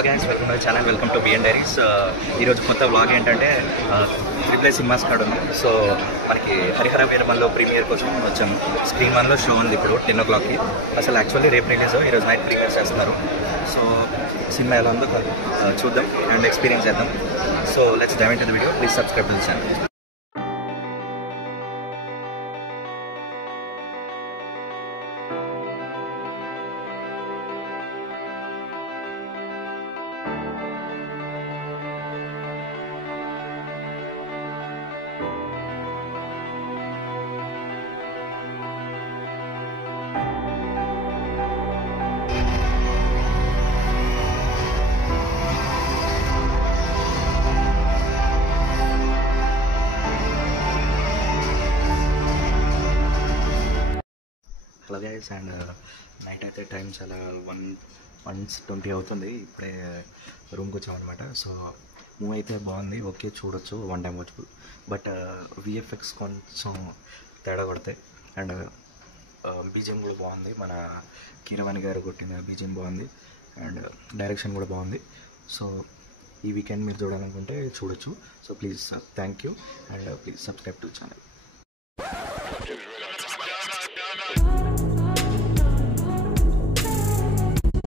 Hello guys, welcome to channel, welcome to B N diaries. ఈరోజు కొత్త vlog ఏంటంటే triple cinemas కాడ ఉన్నాం. సో మనకి హరిహర వీరమల్లో ప్రీమియర్ కోసం వచ్చాము. స్క్రీన్ 1లో షో ఉంది ఇప్పుడు 10 o'clockకి. అసలు యాక్చువల్లీ రేపు రిలీజ్, ఈరోజు నైట్ ప్రీమియర్ చేస్తున్నారు. సో సినిమా ఎలా ఉందో చూద్దాం అండ్ ఎక్స్పీరియన్స్ చేద్దాం. So let's dive into the video. Please subscribe to the channel. Hello guys, and night అయితే టైం చాలా 1:20 అవుతుంది. ఇప్పుడే రూమ్కి వచ్చామన్నమాట. సో మూవీ అయితే బాగుంది, ఓకే చూడొచ్చు, one time watchable. But VFX కొంచెం తేడా కొడతాయి. అండ్ బీజిఎం కూడా బాగుంది, మన కీరవాణి గారు కొట్టిన బీజిఎం బాగుంది. అండ్ డైరెక్షన్ కూడా బాగుంది. సో ఈ వీకెండ్ మీరు చూడాలనుకుంటే చూడొచ్చు. So please thank you and please subscribe to channel.